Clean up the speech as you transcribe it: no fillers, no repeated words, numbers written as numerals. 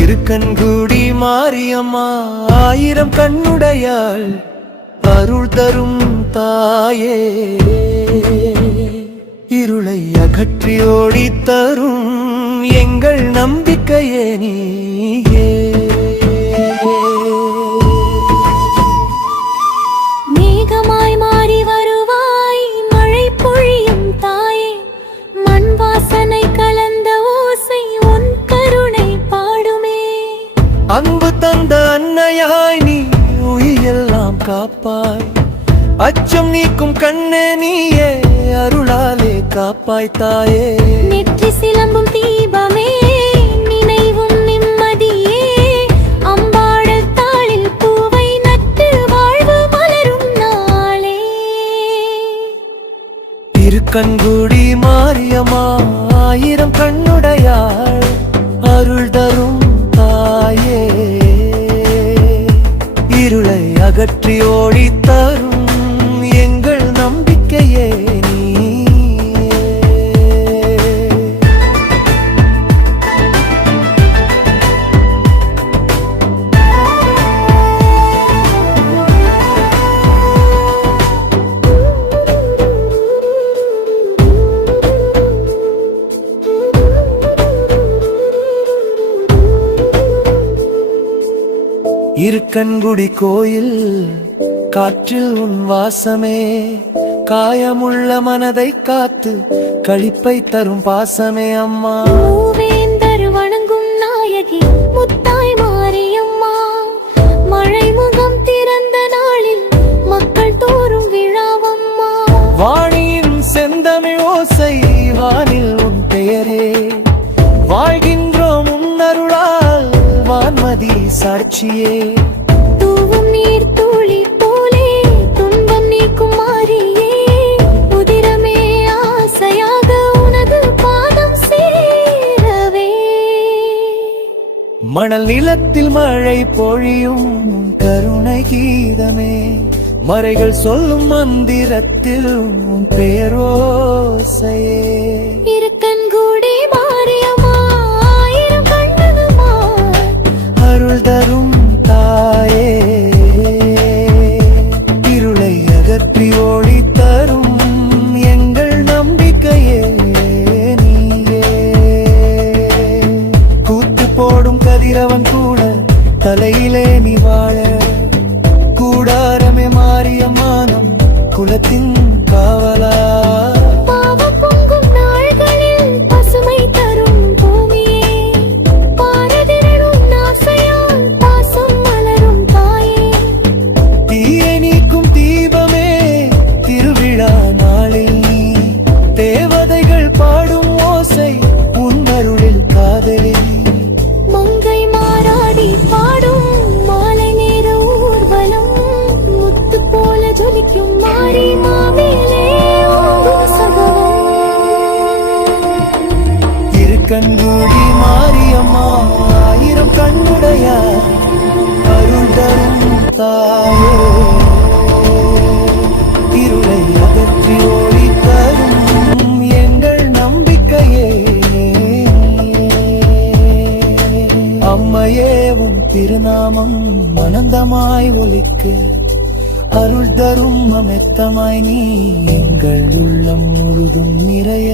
இருக்கன்குடி மாரியம்மா ஆயிரம் கண்ணுடையாள் அருள் தரும் தாயே, இருளை அகற்றி ஓடி தரும் எங்கள் நம்பிக்கையே நீயே. மேகமாய் மாறி வருவாய் மழை பொழியும் தாயே, மண் வாசனை கலந்த ஓசை உன் கருணை பாடுமே. அன்பு தந்த அன்னையாய் நீ உயிரெல்லாம் காப்பாய், அச்சம் நீக்கும் கண்ணே நீயே அருளாலே காப்பாய் தாயே. நெற்றி சிலம்பும் தீபமே நினைவும் நிம்மதியே, அம்பாடல் தாளில் பூவை நட்டு வாழ்வு மலரும் நாளே. இருக்கன்குடி மாரியம்மா ஆயிரம் கண்ணுடையாள் அருள் தரும் தாயே, இருளை அகற்றி ஓடி தரும் எங்கள் நம்பிக்கையே நீயே. இருக்கன்குடி கோயில் காற்றில் உன் வாசமே, காயமுள்ள மனதை காத்து களிப்பை தரும் பாசமே அம்மா. மூவேந்தர் வணங்கும் நாயகி முத்தாய் மாரியம்மா, மழை முகம் திறந்த நாளில் மக்கள் தோறும் விழாவம்மா. வாணியின் செந்தமிழ் ஓசை வானில் உன் பெயரே, வாழ்கின்றோம் உன்னருளால் வான்மதி சாட்சியே. தூவும் நீர் துளி போலே துன்பம் நீக்கும் மாறியே, உதிரமே ஆசையாக உனது பாதம் சேரவே. மணல் நிலத்தில் மழை பொழியும் உன் கருணை கீதமே, மறைகள் சொல்லும் மந்திரத்தில் உன் பேரோசையே. இருக்கன்குடி மாரியம்மா ஆயிரம் கண்ணுமாய் அருள் தரும் தாயே, இருளை அகற்றி ஓடி தரும் எங்கள் நம்பிக்கையே நீயே. கூத்து போடும் கதிரவன் கூட தலையிலே நீ வாழ, கூடாரமே மாரியம்மானம் குலத்தின் காவலா. பாவம் பொங்கும் நாள்களில் பசுமை தரும் பூமியே, பாரதிரளும் ஆசையால் பாசம் மலரும் தாயே. தீயை நீக்கும் தீபமே திருவிழா நாளில் நீ, தேவதைகள் பாடும் ஓசை உன்னருளில் காதலி. மங்கை மாறாடி பாடும் மாலை நேர ஊர்வலம், முத்து போல ஜொலிக்கும் மாறி மாவேலே ஓங்கும் சபலம். இருக்கன்குடி மாரியம்மா ஆயிரம் கண்ணுடையாள் அருள் தரும் தாயே, இருளை அகற்றி ஓடி தரும் எங்கள் நம்பிக்கையே. அம்மையே உன் திருநாமம் ஆனந்தமாய் ஒலிக்க, அருள் தரும் அமெத்தமாய் நீ எங்கள் உள்ளம் முழுதும் நிறைய.